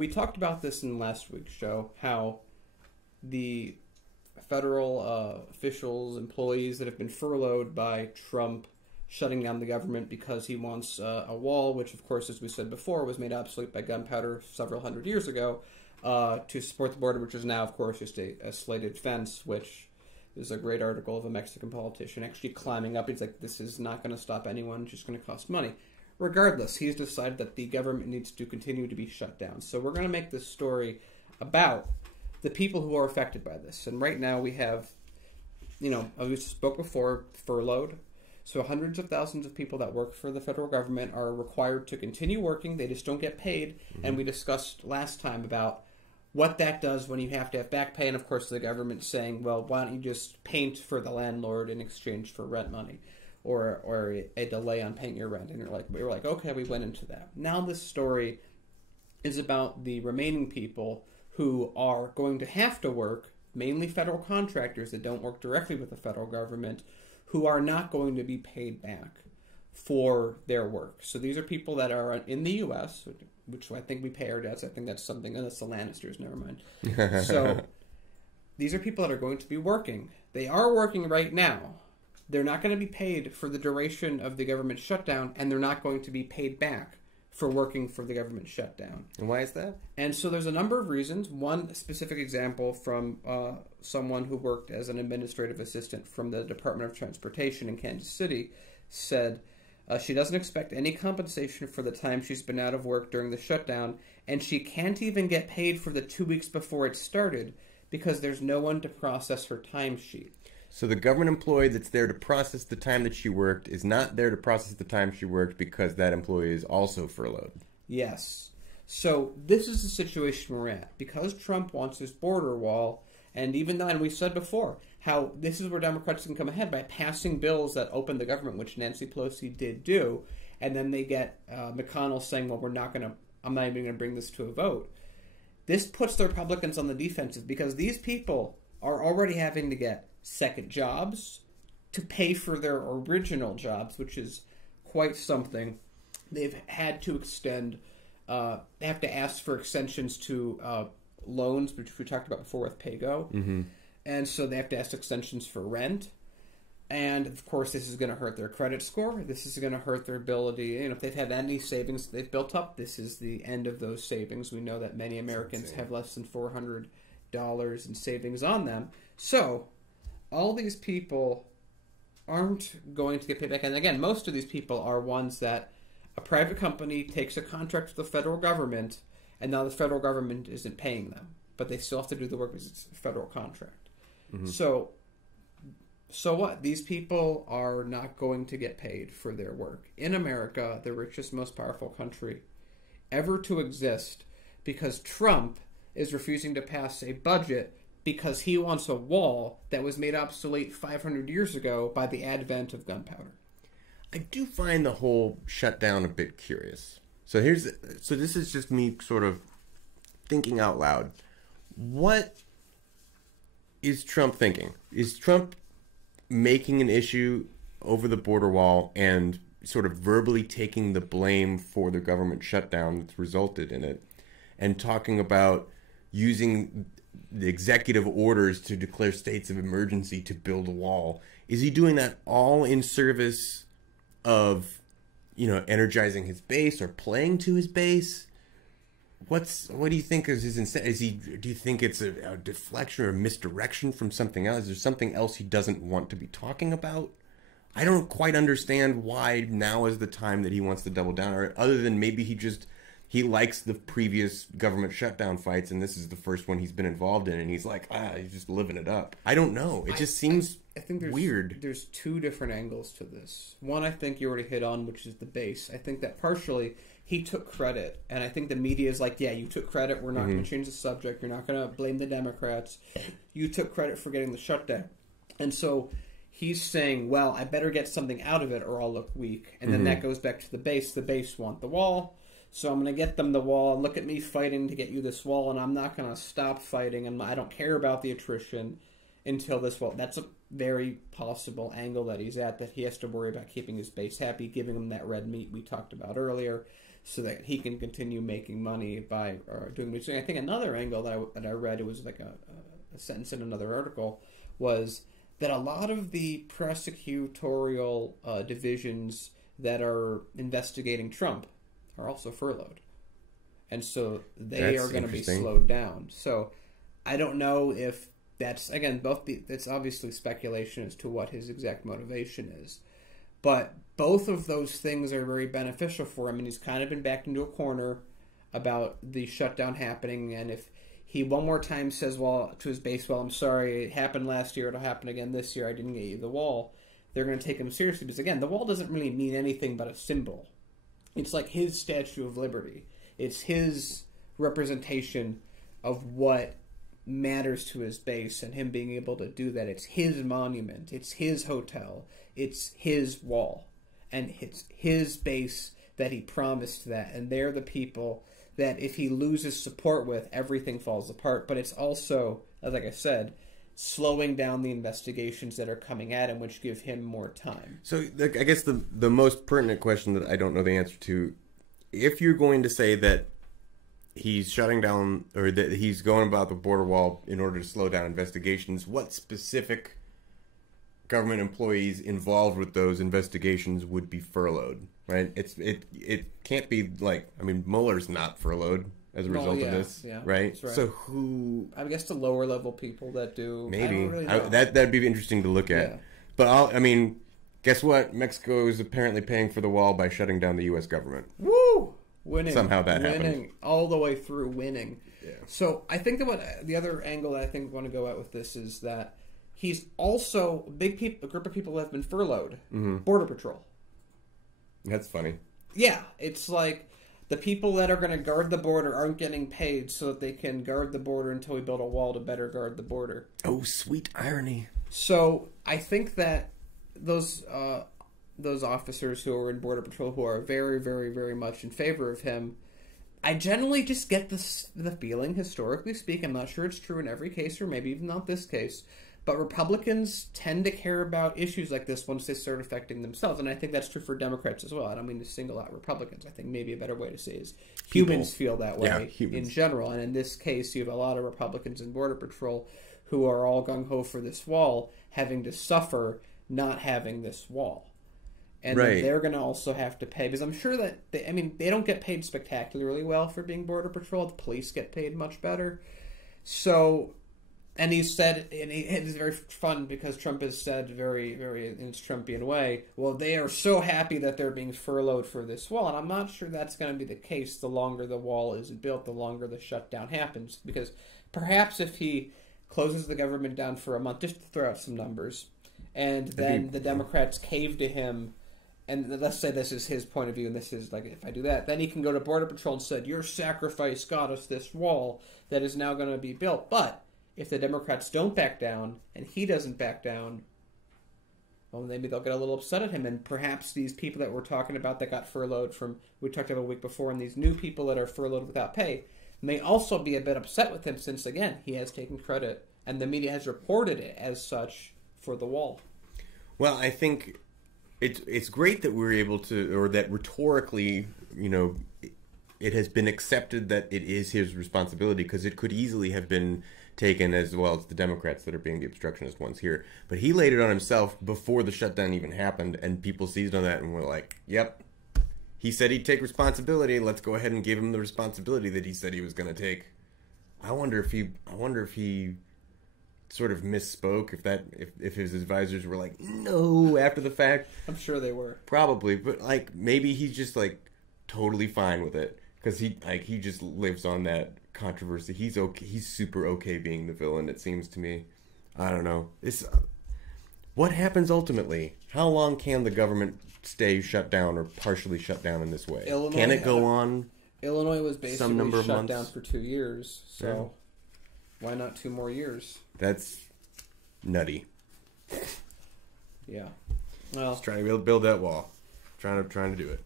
We talked about this in last week's show, how the federal officials, employees that have been furloughed by Trump shutting down the government because he wants a wall, which, of course, as we said before, was made obsolete by gunpowder several hundred years ago, to support the border, which is now, of course, just a slated fence, which is a great article of a Mexican politician actually climbing up. He's like, this is not going to stop anyone, it's just going to cost money. Regardless, he's decided that the government needs to continue to be shut down. So we're going to make this story about the people who are affected by this. And right now we have, as we spoke before, furloughed. So hundreds of thousands of people that work for the federal government are required to continue working. They just don't get paid. Mm-hmm. And we discussed last time about what that does when you have to have back pay. And, of course, the government saying, well, why don't you just paint for the landlord in exchange for rent money? Or a delay on paying your rent. And we were like, okay, we went into that. Now this story is about the remaining people who are going to have to work, mainly federal contractors that don't work directly with the federal government, who are not going to be paid back for their work. So these are people that are in the U.S., which I think we pay our debts. I think that's something, and that's the Lannisters, never mind. So these are people that are going to be working. They are working right now. They're not going to be paid for the duration of the government shutdown, and they're not going to be paid back for working for the government shutdown. And why is that? And so there's a number of reasons. One specific example from someone who worked as an administrative assistant from the Department of Transportation in Kansas City said she doesn't expect any compensation for the time she's been out of work during the shutdown, and she can't even get paid for the 2 weeks before it started because there's no one to process her timesheet. So the government employee that's there to process the time that she worked is not there to process the time she worked because that employee is also furloughed. Yes. So this is the situation we're at. Because Trump wants this border wall, and even then we said before how this is where Democrats can come ahead by passing bills that open the government, which Nancy Pelosi did do, and then they get McConnell saying, well, I'm not even going to bring this to a vote. This puts the Republicans on the defensive because these people are already having to get second jobs to pay for their original jobs, which is quite something. They've had to extend, they have to ask for extensions to loans, which we talked about before with PayGo. Mm-hmm. And so they have to ask extensions for rent. And, of course, this is going to hurt their credit score. This is going to hurt their ability. If they've had any savings they've built up, this is the end of those savings. We know that many Americans have less than $400 in savings on them. So all these people aren't going to get paid back. And again, most of these people are ones that a private company takes a contract with the federal government, and now the federal government isn't paying them. But they still have to do the work because it's a federal contract. Mm-hmm. So what? These people are not going to get paid for their work. In America, the richest, most powerful country ever to exist, because Trump is refusing to pass a budget because he wants a wall that was made obsolete 500 years ago by the advent of gunpowder. I do find the whole shutdown a bit curious. So this is just me sort of thinking out loud. What is Trump thinking? Is Trump making an issue over the border wall and sort of verbally taking the blame for the government shutdown that's resulted in it, and talking about using the executive orders to declare states of emergency to build a wall? Is he doing that all in service of, energizing his base or playing to his base? What do you think is his incentive? Do you think it's a deflection or a misdirection from something else? Is there something else he doesn't want to be talking about? I don't quite understand why now is the time that he wants to double down, or other than maybe he likes the previous government shutdown fights, and this is the first one he's been involved in, and he's like, he's just living it up. I don't know. It just seems I think weird. There's two different angles to this. One, I think you already hit on, which is the base. I think that partially he took credit, and I think the media is like, yeah, you took credit. We're not going to change the subject. You're not going to blame the Democrats. You took credit for getting the shutdown. And so he's saying, well, I better get something out of it or I'll look weak. And then that goes back to the base. The base want the wall. So I'm going to get them the wall, and look at me fighting to get you this wall, and I'm not going to stop fighting, and I don't care about the attrition until this wall. That's a very possible angle that he's at, that he has to worry about keeping his base happy, giving them that red meat we talked about earlier. so that he can continue making money by doing what he's doing. I think another angle that I read, it was like a sentence in another article, was that a lot of the prosecutorial divisions that are investigating Trump are also furloughed. And so they are going to be slowed down. So I don't know if that's, again, it's obviously speculation as to what his exact motivation is. But both of those things are very beneficial for him, and he's kind of been backed into a corner about the shutdown happening. And if he one more time says, to his base, I'm sorry, it happened last year, it'll happen again this year, I didn't get you the wall, they're going to take him seriously. Because, again, the wall doesn't really mean anything but a symbol. It's like his Statue of Liberty. It's his representation of what matters to his base, and him being able to do that. It's his monument. It's his hotel. It's his wall. And it's his base that he promised that. And they're the people that if he loses support with, everything falls apart. But it's also, like I said, slowing down the investigations that are coming at him, which give him more time. So I guess the most pertinent question that I don't know the answer to, if you're going to say that he's shutting down, or that he's going about the border wall in order to slow down investigations, what specific government employees involved with those investigations would be furloughed, right? It can't be like, I mean, Mueller's not furloughed as a result of this, right? Right? So who? I guess the lower level people that do. Maybe. I don't really know. That'd be interesting to look at. Yeah. But guess what? Mexico is apparently paying for the wall by shutting down the U.S. government. Woo! Winning. Somehow that happened. Winning. All the way through winning. Yeah. So I think that the other angle that I think we want to go at with this is that he's also a group of people that have been furloughed. Mm-hmm. Border Patrol. That's funny. Yeah. It's like the people that are going to guard the border aren't getting paid so that they can guard the border until we build a wall to better guard the border. Oh, sweet irony. So I think that those officers who are in Border Patrol who are very, very, very much in favor of him, I generally just get the feeling, historically speaking, I'm not sure it's true in every case, or maybe even not this case, but Republicans tend to care about issues like this once they start affecting themselves. And I think that's true for Democrats as well. I don't mean to single out Republicans. I think maybe a better way to say is humans feel that way in general. And in this case, you have a lot of Republicans in Border Patrol who are all gung-ho for this wall, having to suffer not having this wall. And then they're going to also have to pay, because I'm sure that, they don't get paid spectacularly well for being Border Patrol. The police get paid much better. So, and he said, and it's very fun because Trump has said very, very in his Trumpian way, well, they are so happy that they're being furloughed for this wall. And I'm not sure that's going to be the case the longer the wall is built, the longer the shutdown happens. Because perhaps if he closes the government down for a month, just to throw out some numbers, and then the Democrats cave to him, and let's say this is his point of view, and this is like, if I do that, then he can go to Border Patrol and said, your sacrifice got us this wall that is now going to be built. But if the Democrats don't back down, and he doesn't back down, well, maybe they'll get a little upset at him, and perhaps these people that we're talking about that got furloughed we talked about a week before, and these new people that are furloughed without pay, may also be a bit upset with him since, again, he has taken credit, and the media has reported it as such for the wall. Well, I think it's great that we're able to, or that rhetorically, it has been accepted that it is his responsibility, because it could easily have been taken as, well, it's the Democrats that are being the obstructionist ones here. But he laid it on himself before the shutdown even happened, and people seized on that and were like, yep, he said he'd take responsibility, let's go ahead and give him the responsibility that he said he was going to take. I wonder if he sort of misspoke, if his advisors were like, no, after the fact. I'm sure they were. Probably, but maybe he's just totally fine with it, because he just lives on that controversy. He's super okay being the villain, it seems to me. I don't know. What happens ultimately? How long can the government stay shut down or partially shut down in this way? Can it go on? Illinois was basically shut months? Down for 2 years, so why not 2 more years? That's nutty. Yeah. Well, just trying to build that wall. Trying to do it.